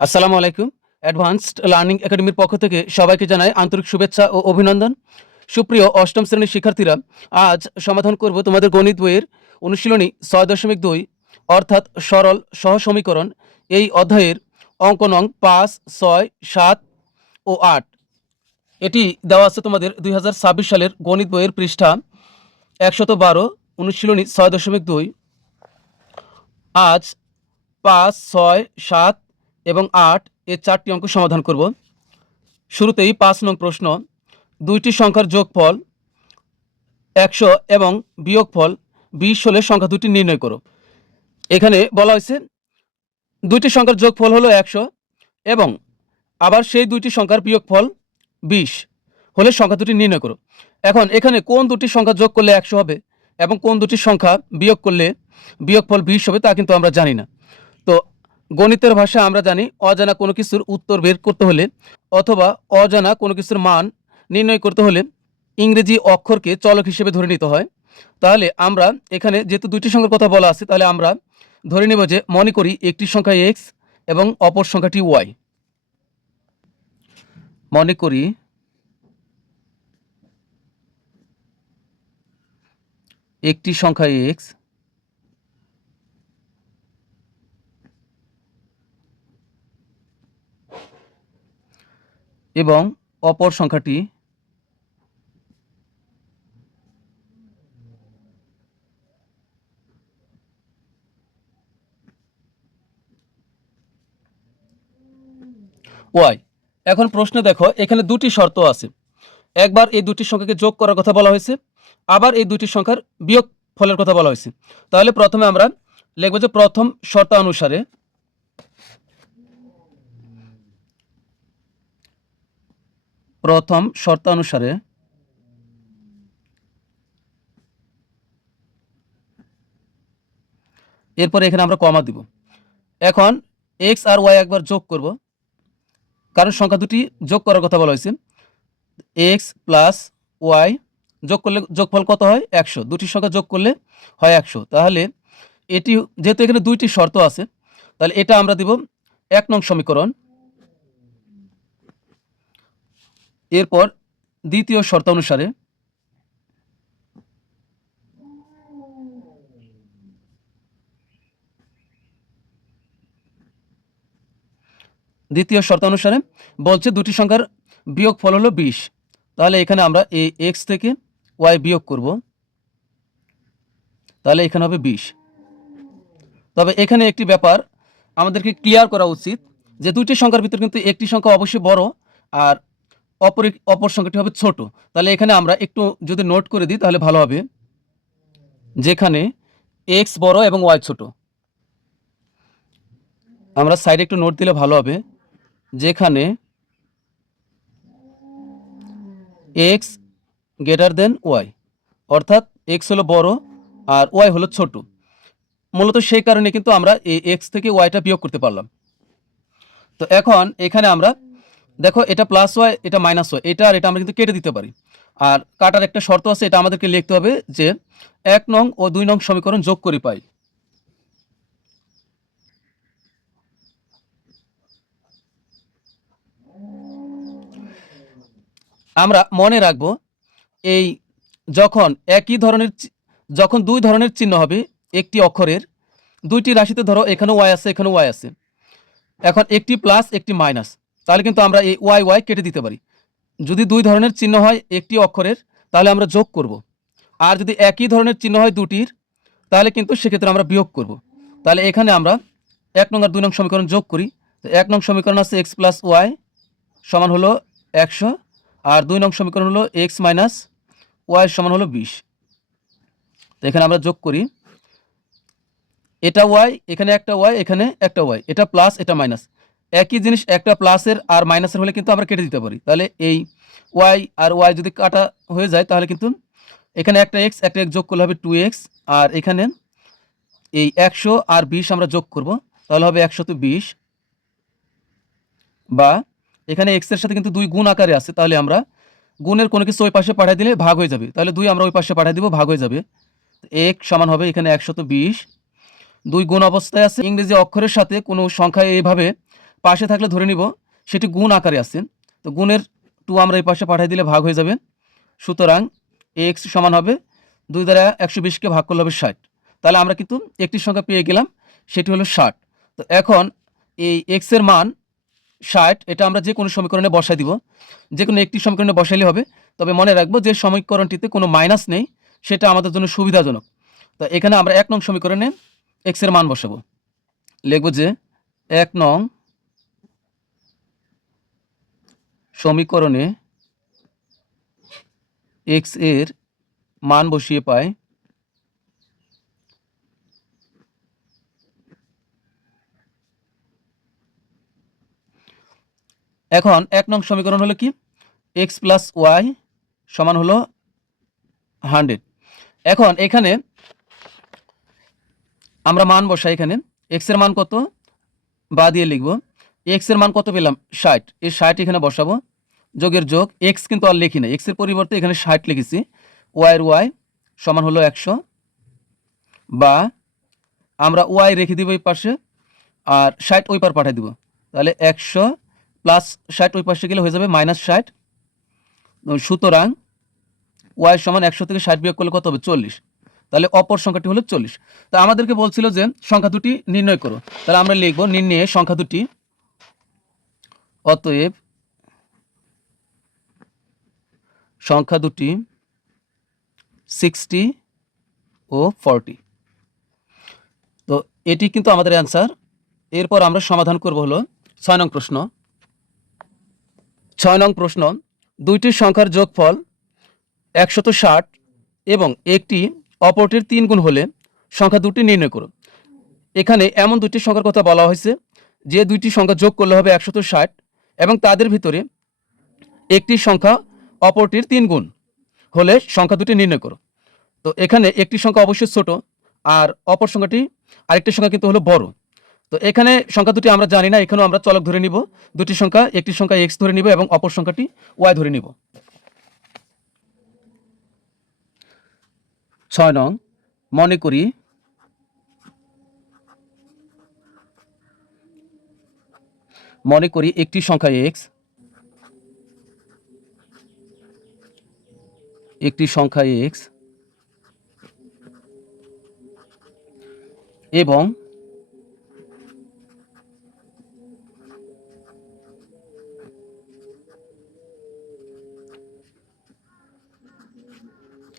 আসসালামু আলাইকুম। Advanced learning একাডেমির পক্ষ থেকে সবাইকে জানাই আন্তরিক শুভেচ্ছা ও অভিনন্দন। সুপ্রিয় অষ্টম শ্রেণীর শিক্ষার্থীরা, আজ সমাধান করব তোমাদের গণিত বইয়ের অনুশীলনী ৬.২ অর্থাৎ সরল সহসমীকরণ। এই অধ্যায়ের অঙ্ক নং ৫, ৬, ৭ ও ৮। এটি দেওয়া আছে তোমাদের ২০২৬ সালের গণিত বইয়ের পৃষ্ঠা ১১২, অনুশীলনী ৬.২। আজ ৫, ৬, ৭ এবং ৮ এর ৪টি অঙ্ক সমাধান করব। শুরুতেই ৫ নং প্রশ্ন, দুইটি সংখ্যার যোগফল ১০০ এবং বিয়োগফল ২০ হলে সংখ্যা দুটি নির্ণয় করো। এখানে বলা হয়েছে দুইটি সংখ্যার যোগফল হলো ১০০ এবং আবার সেই দুইটি সংখ্যার বিয়োগফল ২০ হলে সংখ্যা দুটি নির্ণয় করো। এখন এখানে কোন দুটি সংখ্যা যোগ করলে ১০০ হবে এবং কোন দুটি সংখ্যা বিয়োগ করলে বিয়োগফল ২০ হবে তা কিন্তু আমরা জানি না। তো গণিতের ভাষা আমরা জানি, অজানা কোনো কিছুর উত্তর বের করতে হলে অথবা অজানা কোনো কিছুর মান নির্ণয় করতে হলে ইংরেজি অক্ষরকে চলক হিসেবে ধরে নিতে হয়। তাহলে আমরা এখানে যেহেতু দুইটি সংখ্যার কথা বলা আছে, তাহলে আমরা ধরে নেব যে মনে করি একটি সংখ্যা এক্স এবং অপর সংখ্যাটি ওয়াই। মনে করি একটি সংখ্যা এক্স এবং অপর সংখ্যাটি ওয়াই। এখন প্রশ্নে দেখো, এখানে দুটি শর্ত আছে। একবার এই দুটি সংখ্যাকে যোগ করার কথা বলা হয়েছে, আবার এই দুটি সংখ্যার বিয়োগ ফলের কথা বলা হয়েছে। তাহলে প্রথমে আমরা লিখব যে প্রথম শর্তানুসারে এরপরে এখানে আমরা কমা দিব। এখন এক্স আর ওয়াই একবার যোগ করব, কারণ সংখ্যা দুটি যোগ করার কথা বলা হয়েছে। এক্স প্লাস ওয়াই যোগ করলে যোগফল কত হয়? ১০০। দুটি সংখ্যা যোগ করলে হয় ১০০। তাহলে এটি যেহেতু এখানে দুইটি শর্ত আছে, তাহলে এটা আমরা দিব ১ নং সমীকরণ। এরপর দ্বিতীয় শর্তানুসারে বলছে দুটি সংখ্যার বিয়োগ ফল হলো ২০। তাহলে এখানে আমরা এই এক্স থেকে ওয়াই বিয়োগ করব, তাহলে এখানে হবে ২০। তবে এখানে একটি ব্যাপার আমাদেরকে ক্লিয়ার করা উচিত যে দুইটি সংখ্যার ভিতর কিন্তু একটি সংখ্যা অবশ্যই বড় আর অপর সংখ্যাটি হবে ছোট। তাহলে এখানে আমরা একটু যদি নোট করে দিই তাহলে ভালো হবে, যেখানে এক্স বড় এবং ওয়াই ছোট। আমরা সাইডে একটু নোট দিলে ভালো হবে, যেখানে এক্স গ্রেটার দেন ওয়াই, অর্থাৎ এক্স হলো বড় আর ওয়াই হলো ছোট। মূলত সেই কারণে কিন্তু আমরা এই এক্স থেকে ওয়াইটা বিয়োগ করতে পারলাম। তো এখন এখানে আমরা দেখো, এটা প্লাস ওয়াই, এটা মাইনাস ওয়াই, এটা আর এটা আমরা কিন্তু কেটে দিতে পারি। আর কাটার একটা শর্ত আছে, এটা আমাদেরকে লিখতে হবে যে ১ নং ও ২ নং সমীকরণ যোগ করে পাই। আমরা মনে রাখবো, এই যখন দুই ধরনের চিহ্ন হবে একটি অক্ষরের, দুইটি রাশিতে, ধরো এখানে ওয়াই আছে এখানে ওয়াই আছে, এখন একটি প্লাস একটি মাইনাস, তাহলে কিন্তু আমরা এই ওয়াই ওয়াই কেটে দিতে পারি। যদি দুই ধরনের চিহ্ন হয় একটি অক্ষরের, তাহলে আমরা যোগ করব। আর যদি একই ধরনের চিহ্ন হয় দুটির, তাহলে কিন্তু সেক্ষেত্রে আমরা বিয়োগ করব। তাহলে এখানে আমরা ১ নং আর ২ নং সমীকরণ যোগ করি। তো ১ নং সমীকরণ আছে এক্স প্লাস ওয়াই সমান হলো ১০০, আর ২ নং সমীকরণ হলো এক্স মাইনাস ওয়াই সমান হলো ২০। তো এখানে আমরা যোগ করি, এটা ওয়াই, এখানে একটা ওয়াই, এখানে একটা ওয়াই, এটা প্লাস এটা মাইনাস, একই জিনিস একটা প্লাসের আর মাইনাসের হলে কিন্তু আমরা কেটে দিতে পারি। তাহলে এই ওয়াই আর ওয়াই যদি কাটা হয়ে যায়, তাহলে কিন্তু এখানে একটা এক্স যোগ করলে হবে 2x, আর এখানে এই ১০০ আর ২০ আমরা যোগ করব, তাহলে হবে ১২০, বা এখানে এক্স এর সাথে কিন্তু ২ গুণ আকারে আছে, তাহলে আমরা গুণের কোনো কিছু ওই পাশে পাঠিয়ে দিলে ভাগ হয়ে যাবে, তাহলে ২ আমরা ওই পাশে পাঠিয়ে দিব, ভাগ হয়ে যাবে। এক সমান হবে এখানে ১২০, ২ গুণ অবস্থায় আছে। ইংরেজি অক্ষরের সাথে কোনো সংখ্যা এইভাবে পাশে থাকলে ধরে নিব সেটি গুণ আকারে আছে। তো গুণের 2 আমরা এই পাশে পাঠিয়ে দিলে ভাগ হয়ে যাবে। সুতরাং এক্স সমান হবে 2 দ্বারা 120কে ভাগ করলে হবে 60। তাহলে আমরা কিন্তু একটি সংখ্যা পেয়ে গেলাম, সেটি হলো 60। তো এখন এই এক্স এর মান 60, এটা আমরা যে কোনো সমীকরণে বসাই দিব, যে কোনো একটি সমীকরণে বসাইলে হবে। তবে মনে রাখবো যে সমীকরণটিতে কোনো মাইনাস নেই, সেটা আমাদের জন্য সুবিধাজনক। তো এখানে আমরা 1 নং সমীকরণে এক্স এর মান বসাবো। লিখব যে 1 নং সমীকরণে এক্স এর মান বসিয়ে পাই এখন 1 নং সমীকরণ হলো কি, এক্স প্লাস ওয়াই সমান হলো 100। এখন এখানে আমরা মান বসাই, এখানে এক্স এর মান কত বা দিয়ে লিখব, এক্স এর মান কত পেলাম 60, এই 60 এখানে বসাবো, যোগের যোগ, এক্স কিন্তু আর লিখি না, এক্স এর পরিবর্তে এখানে 60 লিখেছি, ওয়াই এর ওয়াই সমান হলো 100, বা আমরা ওয়াই রেখে দিব এই পাশে আর 60 ওই পার পাঠিয়ে দিব। তাহলে 100 প্লাস 60 ওই পাশে গেলে হয়ে যাবে -60। সুতরাং ওয়াই সমান 100 থেকে 60 বিয়োগ করলে কত হবে 40। তাহলে অপর সংখ্যাটি হলো 40। তা আমাদেরকে বলছিল যে সংখ্যা দুটি নির্ণয় করো, তাহলে আমরা লিখব নির্ণয়ে সংখ্যা দুটি, অতএব সংখ্যা দুটি 60 ও 40। তো এটি কিন্তু আমাদের অ্যান্সার। এরপর আমরা সমাধান করব হলো 6 নং প্রশ্ন। 6 নং প্রশ্ন, দুইটি সংখ্যার যোগফল 160 এবং একটি অপরটির 3 গুণ হলে সংখ্যা দুটি নির্ণয় করো। এখানে এমন দুটি সংখ্যার কথা বলা হয়েছে যে দুইটি সংখ্যা যোগ করলে হবে 160 এবং তাদের ভিতরে একটি সংখ্যা অপরটির 3 গুণ হলে সংখ্যা দুটি নির্ণয় করো। তো এখানে একটি সংখ্যা অবশ্যই ছোট আর অপর সংখ্যাটি আরেকটি সংখ্যা কিন্তু হলো বড়। তো এখানে সংখ্যা দুটি আমরা জানি না, এখানেও আমরা চলক ধরে নিব, দুটি সংখ্যা, একটি সংখ্যা এক্স ধরে নিব এবং অপর সংখ্যাটি ওয়াই ধরে নিব। 6 নং, মনে করি একটি সংখ্যা এক্স,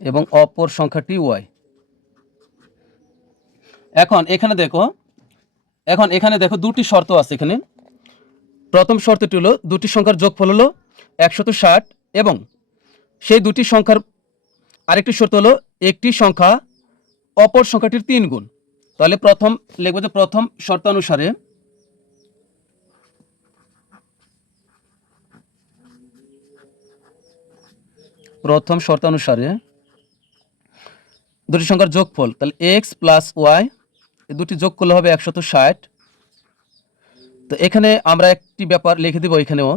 এবং অপর সংখ্যাটি ওয়াই। এখন এখানে দেখো দুটি শর্ত আছে। এখানে প্রথম শর্তটি হলো দুটি সংখ্যার যোগফল হলো 160 এবং সেই দুটি সংখ্যার আরেকটি শর্ত হলো একটি সংখ্যা অপর সংখ্যাটির 3 গুণ। তাহলে প্রথম লিখব যে প্রথম শর্তানুসারে দুটি সংখ্যার যোগফল, তাহলে এক্স প্লাস ওয়াই এই দুটি যোগ করলে হবে 160। তো এখানে আমরা একটি ব্যাপার লিখে দিব, এখানেও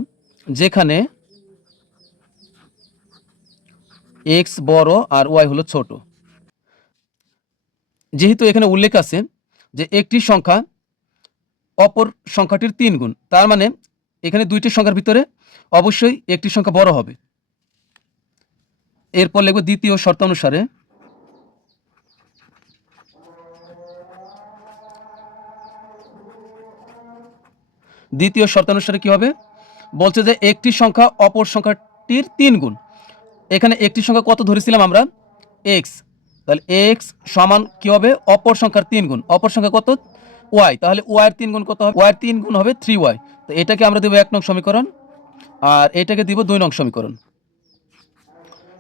যেখানে এক্স বড় আর ওয়াই হলো ছোট। যেহেতু এখানে উল্লেখ আছে যে একটি সংখ্যা অপর সংখ্যাটির 3 গুণ, তার মানে এখানে দুইটি সংখ্যার ভিতরে অবশ্যই একটি সংখ্যা বড় হবে। এরপর লিখব দ্বিতীয় শর্তানুসারে, কি হবে, বলছে যে একটি সংখ্যা অপর সংখ্যাটির 3 গুণ। এখানে একটি সংখ্যা কত ধরেছিলাম আমরা, এক্স, তাহলে এক্স সমান কি হবে অপর সংখ্যার 3 গুণ, অপর সংখ্যা কত ওয়াই, তাহলে ওয়াই এর 3 গুণ কত হবে, ওয়াই এর 3 গুণ হবে 3y। তো এটাকে আমরা দেব 1 নং সমীকরণ আর এটাকে দিব 2 নং সমীকরণ।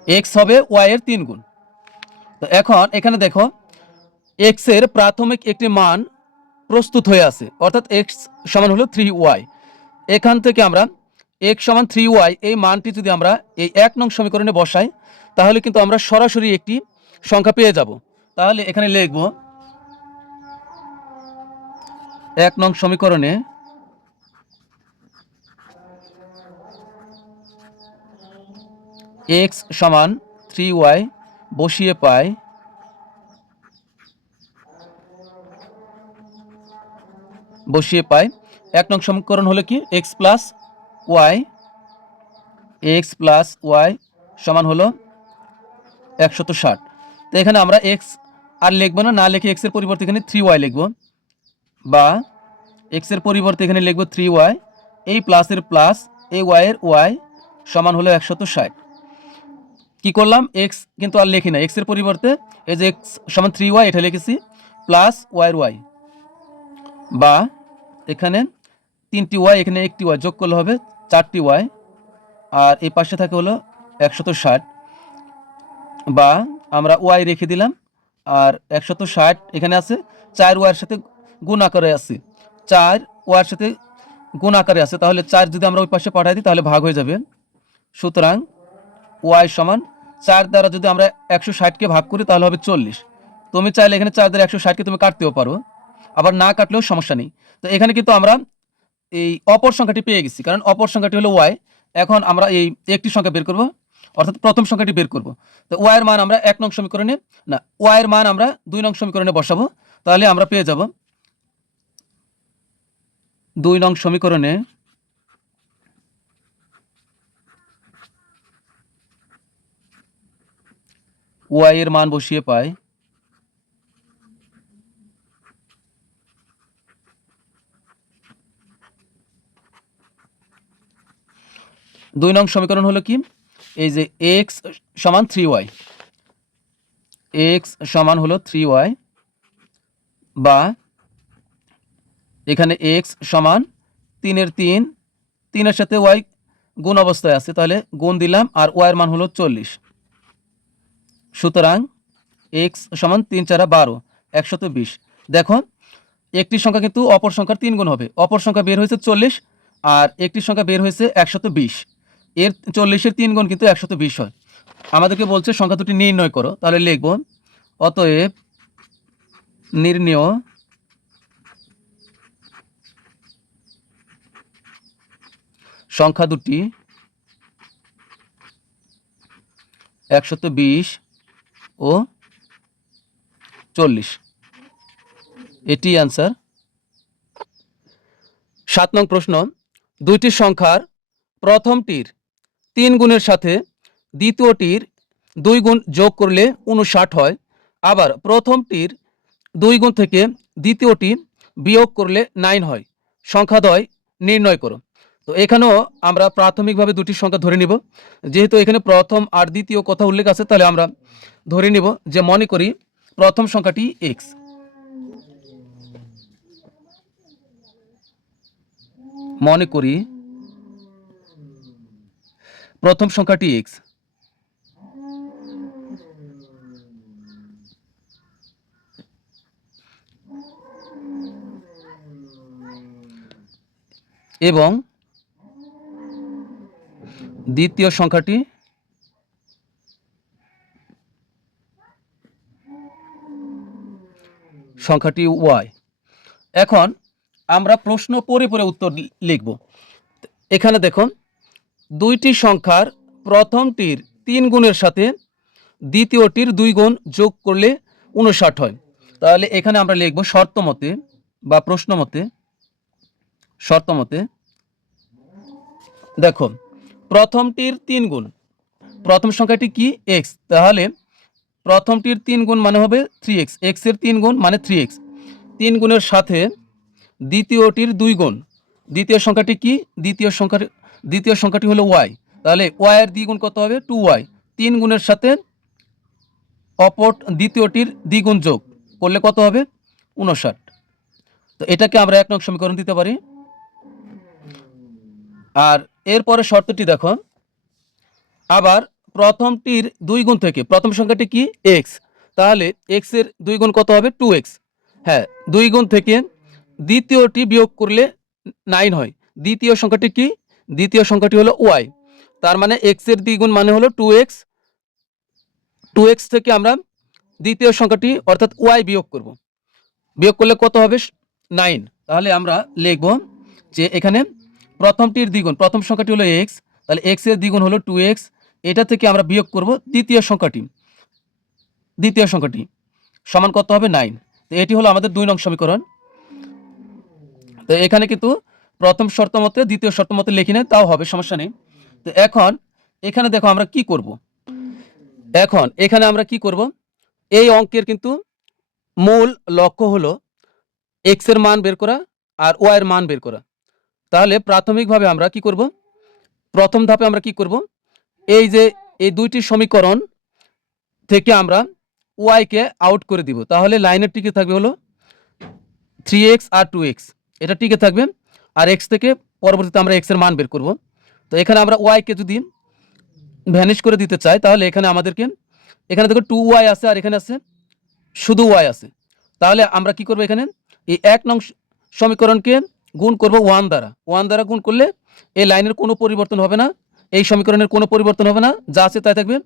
এক্স হবে ওয়াই এর 3 গুণ। তো এখন এখানে দেখো এক্স এর প্রাথমিক একটি মান প্রস্তুত হয়ে আছে, অর্থাৎ এক্স সমান হলো 3y। এখান থেকে আমরা x সমান 3y এই মানটি যদি আমরা এই 1 নং সমীকরণে বসাই, তাহলে কিন্তু আমরা সরাসরি একটি সংখ্যা পেয়ে যাব। তাহলে এখানে লিখব 1 নং সমীকরণে x সমান 3y বসিয়ে পাই 1 নং সমীকরণ হলো কি x প্লাস ওয়াই সমান হলো 160। তো এখানে আমরা x আর লিখবো না লিখে x এর পরিবর্তে এখানে 3y লিখবো, বা x এর পরিবর্তে এখানে লিখবো 3y, এই প্লাসের প্লাস এই y এর y সমান হলো 160। কি করলাম, x কিন্তু আর লিখি না, x এর পরিবর্তে এই যে x সমান 3y এটা লিখেছি, প্লাস y এর y, বা এখানে 3টি y এখানে একটি y যোগ করলে হবে 4টি y, আর এই পাশে থাকে হলো 160, বা আমরা y রেখে দিলাম, আর 160 এখানে আছে 4y এর সাথে গুণ আকারে আছে, 4y এর সাথে গুণ আকারে আছে, তাহলে 4 যদি আমরা ওই পাশে পাঠাই দিই তাহলে ভাগ হয়ে যাবে। সুতরাং y সমান 4 দ্বারা যদি আমরা 160কে ভাগ করি তাহলে হবে 40। তুমি চাইলে এখানে 4 দ্বারা 160কে তুমি কাটতেও পারো, আবার না কাটলেও সমস্যা নেই। তো এখানে কিন্তু আমরা এই অপর সংখ্যাটি পেয়ে গেছি, কারণ অপর সংখ্যাটি হলো y। এখন আমরা এই একটি সংখ্যা বের করব, অর্থাৎ প্রথম সংখ্যাটি বের করব। তো y এর মান আমরা 1 নং সমীকরণে না, y এর মান আমরা 2 নং সমীকরণে বসাবো, তাহলে আমরা পেয়ে যাব 2 নং সমীকরণে y এর মান বসিয়ে পাই 2 নং সমীকরণ হলো কি, এই যে x সমান 3y, x সমান হলো 3y, বা এখানে x সমান 3 এর 3, 3 এর সাথে y গুণ অবস্থায় আছে, তাহলে গুণ দিলাম, আর y এর মান হলো 40। সুতরাং x সমান 3 4 12, 120। দেখো একটি সংখ্যা কিন্তু অপর সংখ্যার 3 গুণ হবে, অপর সংখ্যা বের হয়েছে 40, আর একটি সংখ্যা বের হয়েছে 120, এর 40-এর 3 গুণ কিন্তু 120 হয়। আমাদেরকে বলছে সংখ্যা দুটি নির্ণয় করো, তাহলে লিখব অতএব নির্ণেয় সংখ্যা দুটি 120 ও 40, এটি অ্যান্সার। 7 নং প্রশ্ন, দুইটি সংখ্যার প্রথমটির 3 গুণের সাথে দ্বিতীয়টির 2 গুণ যোগ করলে 59 হয়, আবার প্রথমটির 2 গুণ থেকে দ্বিতীয়টি বিয়োগ করলে 9 হয়, সংখ্যাদ্বয় নির্ণয় করো। তো এখানেও আমরা প্রাথমিকভাবে দুটি সংখ্যা ধরে নিব, যেহেতু এখানে প্রথম আর দ্বিতীয় কথা উল্লেখ আছে, তাহলে আমরা ধরে নিব যে মনে করি প্রথম সংখ্যাটি x, মনে করি প্রথম সংখ্যাটি x, এবং দ্বিতীয় সংখ্যাটি y। এখন আমরা প্রশ্ন পড়ে পড়ে উত্তর লিখব। এখানে দেখুন, দুইটি সংখ্যার প্রথমটির 3 গুণের সাথে দ্বিতীয়টির 2 গুণ যোগ করলে 59 হয়, তাহলে এখানে আমরা লিখব শর্ত মতে বা প্রশ্ন মতে, শর্ত মতে। দেখো প্রথমটির 3 গুণ, প্রথম সংখ্যাটি কি x, তাহলে প্রথমটির 3 গুণ মানে হবে 3x, x এর 3 গুণ মানে 3x, 3 গুণের সাথে দ্বিতীয়টির 2 গুণ, দ্বিতীয় সংখ্যাটি কি, দ্বিতীয় সংখ্যাটি হলো y, তাহলে y এর দ্বিগুণ কত হবে 2y, 3 গুণের সাথে অপর দ্বিতীয়টির দ্বিগুণ যোগ করলে কত হবে 59। তো এটাকে আমরা 1 নং সমীকরণ দিতে পারি। আর এরপরে শর্তটি দেখো, আবার প্রথমটির 2 গুণ থেকে, প্রথম সংখ্যাটি কি x, তাহলে x এর 2 গুণ কত হবে 2x, হ্যাঁ 2 গুণ থেকে দ্বিতীয়টি বিয়োগ করলে 9 হয়, দ্বিতীয় সংখ্যাটি কি, দ্বিতীয় সংখ্যাটি হলো y, তার মানে x এর দ্বিগুণ মানে হলো 2x, 2x থেকে আমরা দ্বিতীয় সংখ্যাটি অর্থাৎ y বিয়োগ করব, বিয়োগ করলে কত হবে 9, তাহলে আমরা লিখব যে এখানে প্রথমটির দ্বিগুণ, প্রথম সংখ্যাটি হলো x, তাহলে x এর দ্বিগুণ হলো 2x, এটা থেকে আমরা বিয়োগ করব দ্বিতীয় সংখ্যাটি সমান কত হবে 9। তো এটি হলো আমাদের 2 নং সমীকরণ। তো এখানে কিন্তু প্রথম শর্ত মতে দ্বিতীয় শর্ত মতে লিখি না, তাও হবে, সমস্যা নেই। তো এখন এখানে দেখো আমরা কি করব। এখন এখানে আমরা কি করব, এই অঙ্কের কিন্তু মূল লক্ষ্য হলো এক্স এর মান বের করা আর ওয়াই এর মান বের করা। তাহলে প্রাথমিকভাবে আমরা কি করব, প্রথম ধাপে আমরা কি করব, এই যে এই দুইটি সমীকরণ থেকে আমরা ওয়াই কে আউট করে দিব। তাহলে লাইনের টিকে থাকবে হলো 3x আর 2x, এটা টিকে থাকবে। আর x থেকে পরবর্তীতে আমরা x এর মান বের করব। তো এখানে আমরা y কে যদি ভ্যানিশ করে দিতে চাই, তাহলে এখানে আমাদেরকে, এখানে দেখো 2y আছে আর এখানে আছে শুধু y আছে। তাহলে আমরা কি করব, এখানে এই 1 নং সমীকরণকে গুণ করব 1 দ্বারা। 1 দ্বারা গুণ করলে এই লাইনের কোনো পরিবর্তন হবে না, এই সমীকরণের কোনো পরিবর্তন হবে না, যা আছে তাই থাকবে।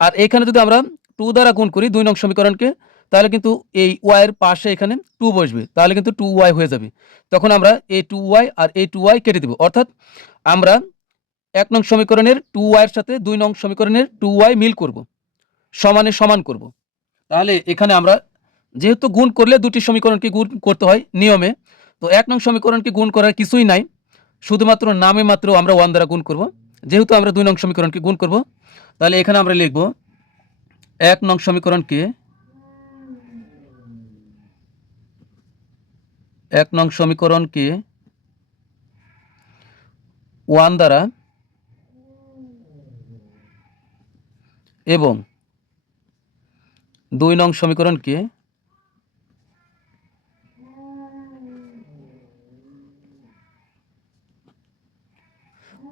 আর এখানে যদি আমরা 2 দ্বারা গুণ করি 2 নং সমীকরণকে, তাহলে কিন্তু এই y এর পাশে এখানে 2 বসবে, তাহলে কিন্তু 2y হয়ে যাবে। তখন আমরা এই 2y আর এই 2y কেটে দেব, অর্থাৎ আমরা 1 নং সমীকরণের 2y এর সাথে 2 নং সমীকরণের 2y মিল করব, সমানে সমান করব। তাহলে এখানে আমরা যেহেতু গুণ করলে দুটি সমীকরণকে গুণ করতে হয় নিয়মে, তো 1 নং সমীকরণকে গুণ করার কিছুই নাই, শুধুমাত্র নামে মাত্র আমরা 1 দ্বারা গুণ করব। যেহেতু আমরা 2 নং সমীকরণকে গুণ করব, তাহলে এখানে আমরা লিখব 1 নং সমীকরণকে 1 দ্বারা এবং 2 নং সমীকরণকে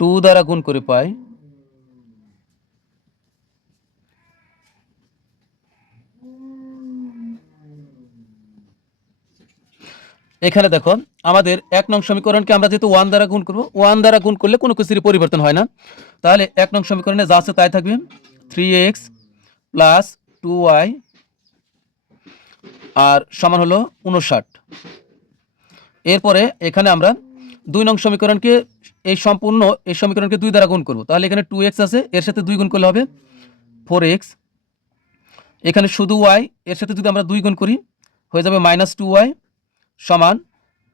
2 দ্বারা গুণ করে পাই। এখানে দেখো আমাদের 1 নং সমীকরণকে আমরা যেহেতু 1 দ্বারা গুণ করব, 1 দ্বারা গুণ করলে কোনো কিছুরই পরিবর্তন হয় না। তাহলে 1 নং সমীকরণে যা আছে তাই থাকবে, 3x প্লাস 2y আর সমান হলো 59। এরপরে এখানে আমরা 2 নং সমীকরণকে এই সমীকরণকে 2 দ্বারা গুণ করব। তাহলে এখানে 2x আছে, এর সাথে 2 গুণ করলে হবে 4x। এখানে শুধু y, এর সাথে যদি আমরা 2 গুণ করি হয়ে যাবে -2y সমান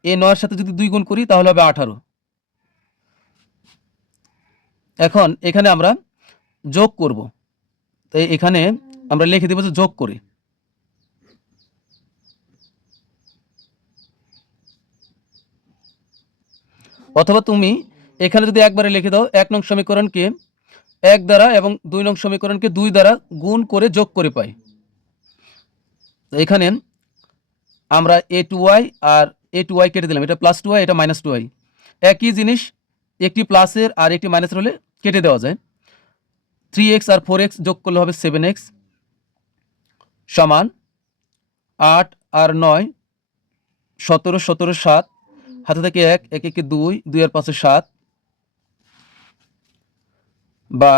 এই 9 এর সাথে যদি 2 গুণ করি তাহলে হবে 18। এখন এখানে আমরা যোগ করব, তাই এখানে আমরা লিখে দেব যে যোগ করে। অথবা তুমি এখানে যদি একবারে লিখে দাও 1 নং সমীকরণকে 1 দ্বারা এবং 2 নং সমীকরণকে 2 দ্বারা গুণ করে যোগ করে পাই। তো এখানে আমরা a2y আর a2y কেটে দিলাম, এটা +2y এটা -2y, একই জিনিস, একটি প্লাসের আর একটি মাইনাসের হলে কেটে দেওয়া যায়। 3x আর 4x যোগ করলে হবে 7x সমান 8 আর 9 17, 17 7, হাতে থেকে 1, 1 1 2, 2 আর 5 7, বা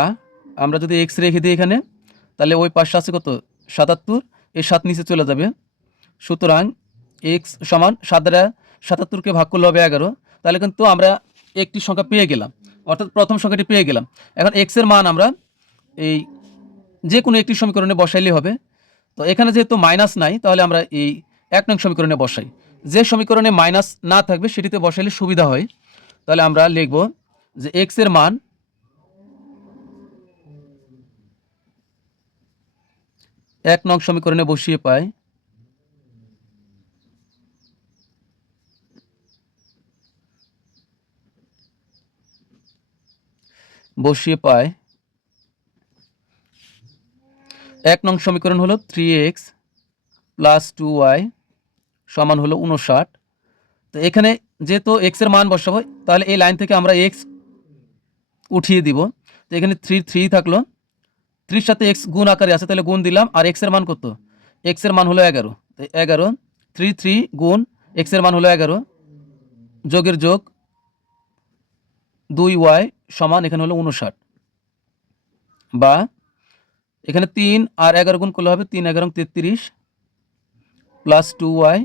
আমরা যদি x রেখে দিই এখানে, তাহলে ওই পাশে আছে কত 77, এই 7 নিচে চলে যাবে। সুতরাং x সমান 7 দ্বারা 77কে ভাগ করলে হবে 11। তাহলে কিন্তু আমরা একটি সংখ্যা পেয়ে গেলাম, অর্থাৎ প্রথম সংখ্যাটি পেয়ে গেলাম। এখন x এর মান আমরা এই যে কোনো একটি সমীকরণে বসাইলে হবে। তো এখানে যেহেতু মাইনাস নাই, তাহলে আমরা এই 1 নং সমীকরণে বসাই। যে সমীকরণে মাইনাস না থাকবে সেটিতে বসাইলে সুবিধা হয়। তাহলে আমরা লিখব যে x এর মান 1 নং সমীকরণে বসিয়ে পাই বসিয়ে পাই 1 নং সমীকরণ হলো 3x প্লাস 2y সমান হলো 59। তো এখানে যেহেতু x এর মান বসাবো, তাহলে এই লাইন থেকে আমরা x উঠিয়ে দিব। তো এখানে 3 থাকলো, 3 সাথে x গুণ আকারে আছে, তাহলে গুণ দিলাম। আর x এর মান কত, x এর মান হলো 11। তো 11 3 গুণ x এর মান হলো 11, যোগের যোগ 2y সমান এখানে হলো 59, বা এখানে 3 আর 11 গুণ করলে হবে 3 11 33 প্লাস 2y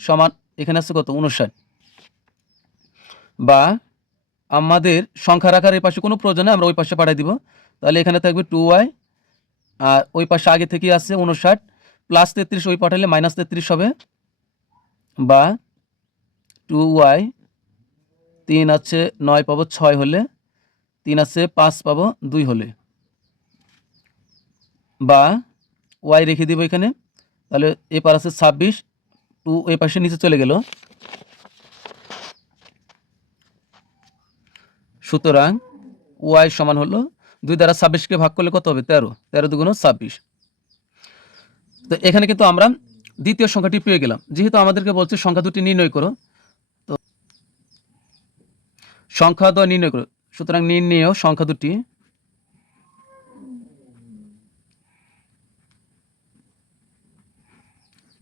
সমান এখানে আছে কত 59। বা আমাদের সংখ্যা রাখার এই পাশে কোনো প্রয়োজনে আমরা ওই পাশে পাঠিয়ে দিব। তাহলে এখানে থাকবে 2y আর ওই পাশে আগে থেকেই আছে 59 প্লাস 33 ওই পাঠালে -33 হবে, বা 2y 3 আছে 9 পাবো 6 হলে, 3 আছে 5 পাবো 2 হলে, বা ওয়াই রেখে দিব এখানে। তাহলে এপার আছে 26, 2 এই পাশে নিচে চলে গেল। সুতরাং ওয়াই সমান হলো 2 দ্বারা 26কে ভাগ করলে কত হবে? 13, 13 দুগুণ 26। তো এখানে কিন্তু আমরা দ্বিতীয় সংখ্যাটি পেয়ে গেলাম। যেহেতু আমাদেরকে বলছে সংখ্যা দুটি নির্ণয় করো, তো সংখ্যা দ্বয় নির্ণয় করো, সুতরাং নির্ণেয় সংখ্যা দুটি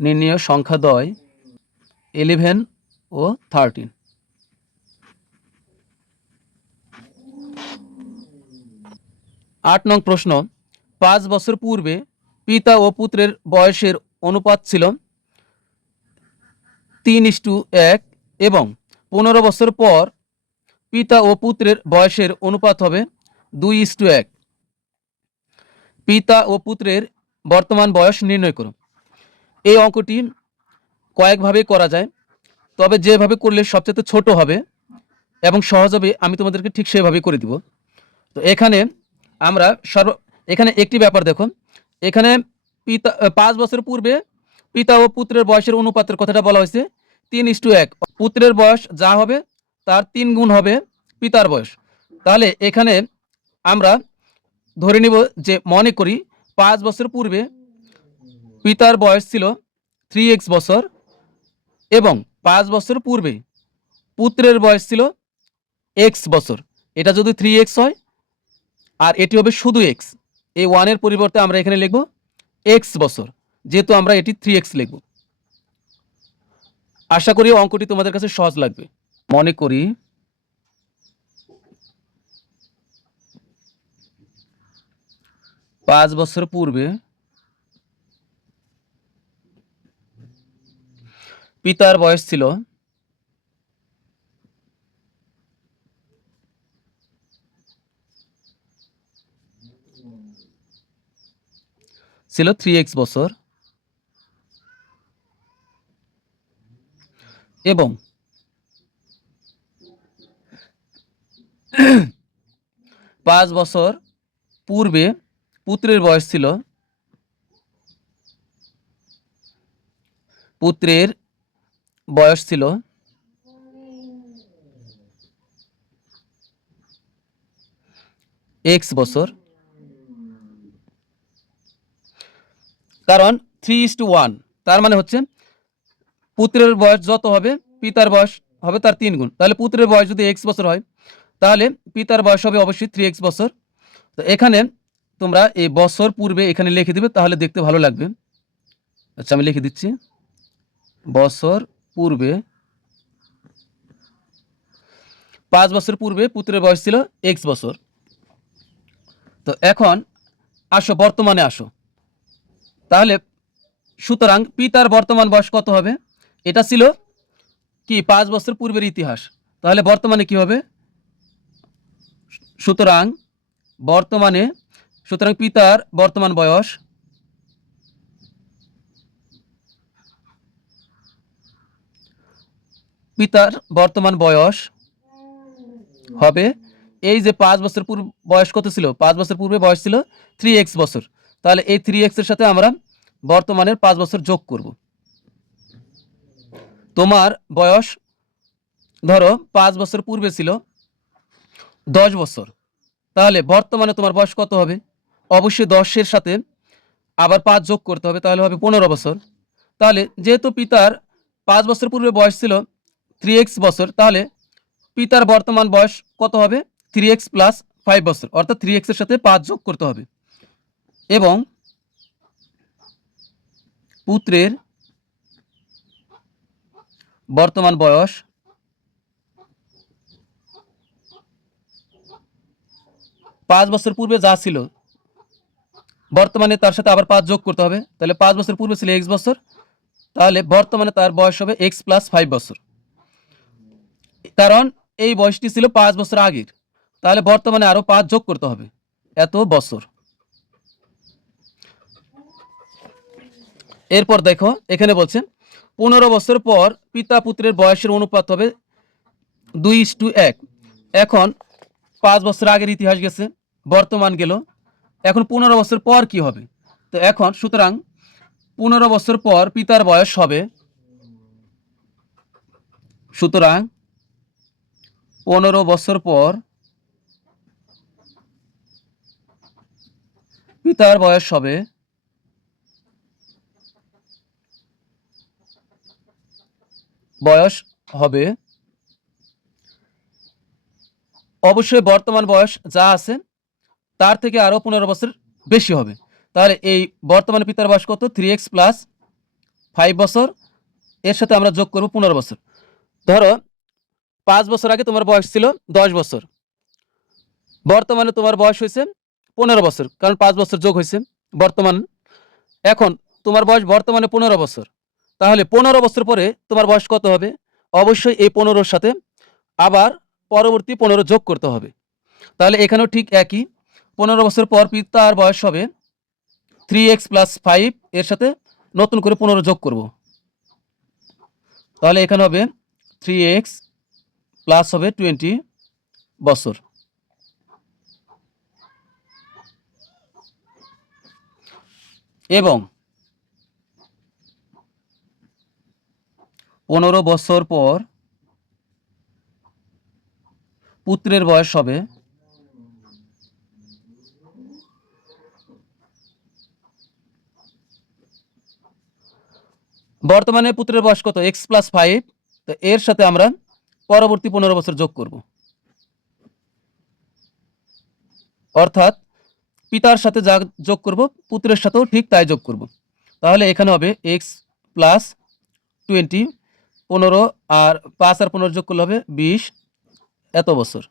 নির্ণেয় সংখ্যা দ্বয় 11 ও 13। 8 নং প্রশ্ন, 5 বছর পূর্বে পিতা ও পুত্রের বয়সের অনুপাত ছিল 3:1 এবং 15 বছর পর পিতা ও পুত্রের বয়সের অনুপাত হবে 2:1। পিতা ও পুত্রের বর্তমান বয়স নির্ণয় করো। এই অঙ্কটি কয়েকভাবে করা যায়, তবে যেভাবে করলে সবচেয়ে ছোট হবে এবং সহজ হবে আমি তোমাদেরকে ঠিক সেভাবে করে দিব। তো এখানে আমরা এখানে একটি ব্যাপার দেখো, এখানে পিতা 5 বছর পূর্বে পিতা ও পুত্রের বয়সের অনুপাতের কথাটা বলা হয়েছে 3:1। পুত্রের বয়স যা হবে তার 3 গুণ হবে পিতার বয়স। তাহলে এখানে আমরা ধরে নিব যে, মনে করি 5 বছর পূর্বে পিতার বয়স ছিল 3x বছর এবং 5 বছর পূর্বে পুত্রের বয়স ছিল x বছর। এটা যদি 3x হয় আর এটি হবে শুধু x, এই 1 এর পরিবর্তে আমরা এখানে লিখব x বছর, যেহেতু আমরা এটি 3x লিখব। আশা করি অঙ্কটি তোমাদের কাছে সহজ লাগবে। মনে করি 5 বছর পূর্বে পিতার বয়স ছিল 3x বছর এবং 5 বছর পূর্বে পুত্রের বয়স ছিল x বছর। কারণ 3:1, তার মানে হচ্ছে পুত্রের বয়স যত হবে পিতার বয়স হবে তার 3 গুণ। তাহলে পুত্রের বয়স যদি x বছর হয় তাহলে পিতার বয়স হবে অবশ্যই 3x বছর। তো এখানে তোমরা এই বছর পূর্বে এখানে লিখে দিবে, তাহলে দেখতে ভালো লাগবে। আচ্ছা, আমি লিখে দিচ্ছি, বছর পূর্বে 5 বছর পূর্বে পুত্রের বয়স ছিল x বছর। তো এখন আসো বর্তমানে আসো। তাহলে সুতরাং পিতার বর্তমান বয়স কত হবে? এটা ছিল কি 5 বছর পূর্বের ইতিহাস, তাহলে বর্তমানে কি হবে? সুতরাং পিতার বর্তমান বয়স হবে এই যে 5 বছর পূর্বে বয়স কত ছিল? 5 বছর পূর্বে বয়স ছিল 3x বছর। তাহলে এই 3x এর সাথে আমরা বর্তমানের 5 বছর যোগ করব। তোমার বয়স ধরো 5 বছর পূর্বে ছিল 10 বছর, তাহলে বর্তমানে তোমার বয়স কত হবে? অবশ্যই 10 এর সাথে আবার 5 যোগ করতে হবে, তাহলে হবে 15 বছর। তাহলে যেহেতু পিতার 5 বছর পূর্বে বয়স ছিল 3x বছর, তাহলে পিতার বর্তমান বয়স কত হবে? 3x প্লাস 5 বছর, অর্থাৎ 3x এর সাথে 5 যোগ করতে হবে। এবং পুত্রের বর্তমান বয়স পাঁচ বছর পূর্বে যা ছিল বর্তমানে তার সাথে আবার 5 যোগ করতে হবে, তাহলে 5 বছর পূর্বে ছিল x বছর, তাহলে বর্তমানে তার বয়স হবে x প্লাস 5 বছর। কারণ এই বয়সটি ছিল 5 বছর আগের, তাহলে বর্তমানে আরো 5 যোগ করতে হবে, এত বছর। এরপর দেখো এখানে বলছে 15 বছর পর পিতা পুত্রের বয়সের অনুপাত হবে 2:1। এখন 5 বছর আগের ইতিহাস গেছে, বর্তমান গেল, এখন 15 বছর পর কি হবে? তো এখন সুতরাং 15 বছর পর পিতার বয়স হবে, সুতরাং 15 বছর পর পিতার বয়স হবে অবশ্যই বর্তমান বয়স যা আছে তার থেকে আরও 15 বছর বেশি হবে। তাহলে এই বর্তমান পিতার বয়স কত? 3x প্লাস 5 বছর, এর সাথে আমরা যোগ করব 15 বছর। ধরো 5 বছর আগে তোমার বয়স ছিল 10 বছর, বর্তমানে তোমার বয়স হয়েছে 15 বছর, কারণ 5 বছর যোগ হয়েছে বর্তমান। এখন তোমার বয়স বর্তমানে 15 বছর, তাহলে 15 বছর পরে তোমার বয়স কত হবে? অবশ্যই এই 15-র সাথে আবার পরবর্তী 15 যোগ করতে হবে। তাহলে এখানেও ঠিক একই, 15 বছর পর পিতার বয়স হবে 3x প্লাস 5, এর সাথে নতুন করে 15 যোগ করব। তাহলে এখানে হবে 3x প্লাস হবে 20 বছর। এবং 15 বছর পর পুত্রের বয়স হবে বর্তমানে পুত্রের বয়স কত? x প্লাস 5, তো এর সাথে আমরা পরবর্তী 15 বছর যোগ করব, অর্থাৎ পিতার সাথে যা যোগ করব পুত্রের সাথেও ঠিক তাই যোগ করব। তাহলে এখানে হবে x প্লাস 20, 15 আর 5 আর 15 যোগ করলে হবে 20 এত বছর।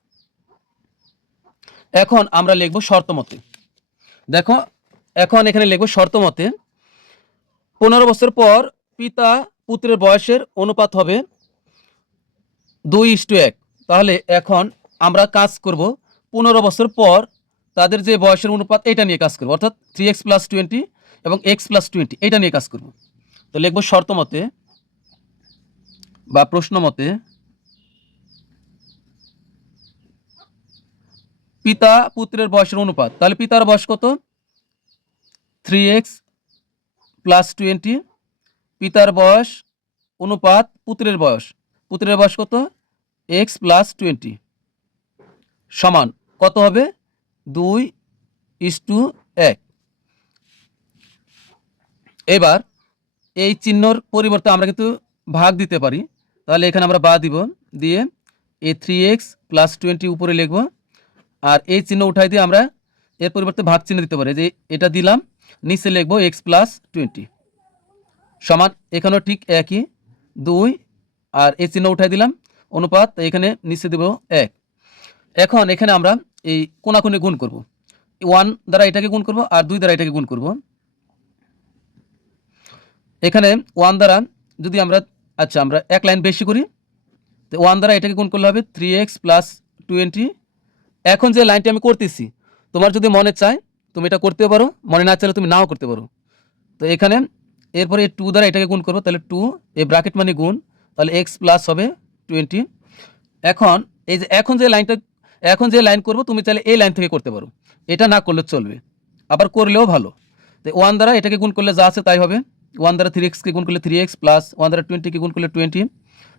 এখন আমরা লিখব শর্ত মতে। দেখো এখন এখানে লিখব শর্ত মতে 15 বছর পর পিতা পুত্রের বয়সের অনুপাত হবে 2:1। তাহলে এখন আমরা কাজ করব 15 বছর পর তাদের যে বয়সের অনুপাত এটা নিয়ে কাজ করব, অর্থাৎ 3x প্লাস 20 এবং x প্লাস 20 এটা নিয়ে কাজ করব। তো লিখব শর্ত মতে বা প্রশ্ন মতে পিতা পুত্রের বয়সের অনুপাত। তাহলে পিতার বয়স কত? 3x প্লাস 20, পিতার বয়স অনুপাত পুত্রের বয়স, পুত্রের বয়স কত? x প্লাস 20 সমান কত হবে? 2:1। এবার এই চিহ্নর পরিবর্তে আমরা কিন্তু ভাগ দিতে পারি, তাহলে এখানে আমরা বা দিব, দিয়ে এই 3x প্লাস 20 উপরে লিখব, আর এই চিহ্ন উঠাই দিয়ে আমরা এর পরিবর্তে ভাগ চিহ্ন দিতে পারি, যে এটা দিলাম, নিচে লিখব x প্লাস 20 সমান, এখানেও ঠিক একই 2, আর এই চিহ্ন উঠাই দিলাম অনুপাত, এখানে নিচে দেব 1। এখন এখানে আমরা এই কোণাকুণি গুণ করব, 1 দ্বারা এটাকে গুণ করব আর 2 দ্বারা এটাকে গুণ করব। এখানে 1 দ্বারা যদি আমরা আমরা এক লাইন বেশি করি, তো 1 দ্বারা এটাকে গুণ করলে হবে 3x প্লাস 20। এখন যে লাইনটি আমি করতেছি, তোমার যদি মনে চায় তুমি এটা করতে পারো, মনে না চাইলে তুমি নাও করতে পারো। তো এখানে এরপরে 2 দ্বারা এটাকে গুণ করবো, তাহলে 2 এই ব্র্যাকেট মানে গুণ, তাহলে x প্লাস হবে 20। এখন এই যে এখন যে লাইন করবো তুমি চাইলে এই লাইন থেকে করতে পারো, এটা না করলে চলবে, আবার করলেও ভালো। তো 1 দ্বারা এটাকে গুণ করলে যা আছে তাই হবে, 1 দ্বারা 3x কে গুণ করলে 3x প্লাস 1 দ্বারা 20 কে গুণ করলে 20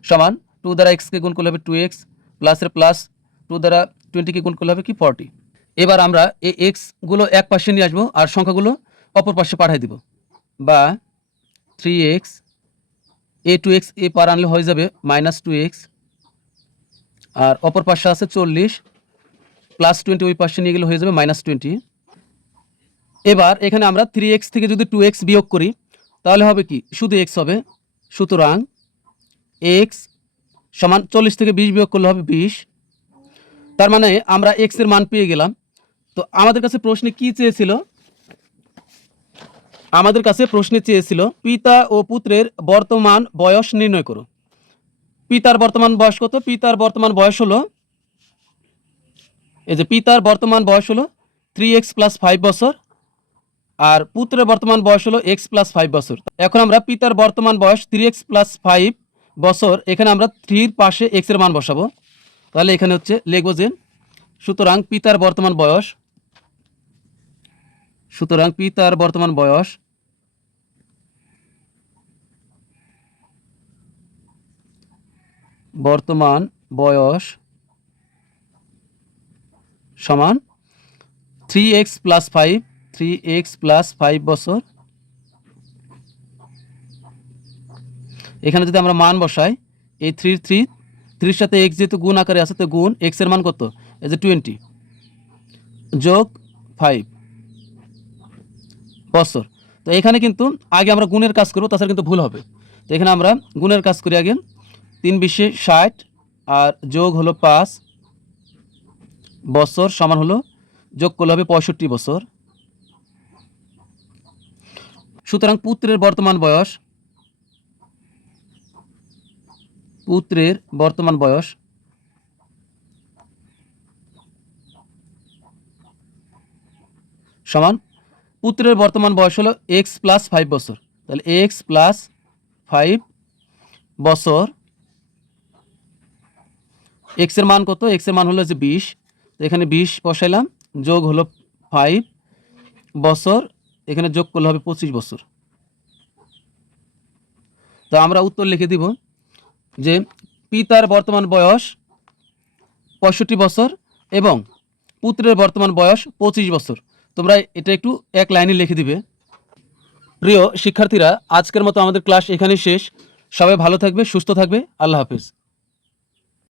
সমান 2 দ্বারা x কে গুণ করলে হবে 2x প্লাসের প্লাস 2 দ্বারা 20 কে গুণ করলে হবে কি 40। এবার আমরা এই x গুলো এক পাশে নিয়ে আসবো আর সংখ্যাগুলো অপর পাশে পাঠিয়ে দিব, বা 3x এ 2x এ পার আনলে হয়ে যাবে -2x, আর অপর পাশে আছে 40 প্লাস 20 ওই পাশে নিয়ে গেলে হয়ে যাবে -20। এবার এখানে আমরা 3x থেকে যদি 2x বিয়োগ করি তাহলে হবে কি? শুধু x হবে। সুতরাং x সমান 40 থেকে 20 বিয়োগ করলে হবে 20। তার মানে আমরা x এর মান পেয়ে গেলাম। তো আমাদের কাছে প্রশ্নে কি চেয়েছিল? আমাদের কাছে প্রশ্নে চেয়েছিল পিতা ও পুত্রের বর্তমান বয়স নির্ণয় করো। পিতার বর্তমান বয়স কত? পিতার বর্তমান বয়স হলো, এই যে পিতার বর্তমান বয়স হলো 3x প্লাস 5 বছর, আর পুত্রের বর্তমান বয়স হলো x প্লাস 5 বছর। এখন আমরা পিতার বর্তমান বয়স 3x প্লাস 5 বছর, এখানে আমরা 3-র পাশে x এর মান বসাবো, তাহলে এখানে হচ্ছে লিখব যে সুতরাং পিতার বর্তমান বয়স, সুতরাং পিতার বর্তমান বয়স সমান 3x + 5, 3x + 5 বছর। এখানে যদি আমরা মান বসাই, এই 3 সাথে x যেহেতু গুণ আকারে আছে, তো গুণ x এর মান কত, এই যে 20 যোগ 5 বছর। তো এখানে কিন্তু আগে আমরা গুণের কাজ করব, তাছাড়া কিন্তু ভুল হবে। তো এখানে আমরা গুণের কাজ করি আগে। 3 × 20 = 60 আর যোগ হলো 5 বছর সমান হলো, যোগ করলে হবে 65 বছর। সুতরাং পুত্রের বর্তমান বয়স সমান, পুত্রের বর্তমান বয়স হলো x + 5 বছর। তাহলে x + 5 বছর, x এর মান কত, x এর মান হলো যে 20, তো এখানে 20 বসাইলাম, যোগ হলো 5 বছর, এখানে যোগ করলে হবে 25 বছর। তো আমরা উত্তর লিখে দিব যে পিতার বর্তমান বয়স 65 বছর এবং পুত্রের বর্তমান বয়স 25 বছর। তোমরা এটা একটু এক লাইনে লিখে দিবে। প্রিয় শিক্ষার্থীরা, আজকের মতো আমাদের ক্লাস এখানেই শেষ। সবাই ভালো থাকবে, সুস্থ থাকবে। আল্লাহ হাফেজ।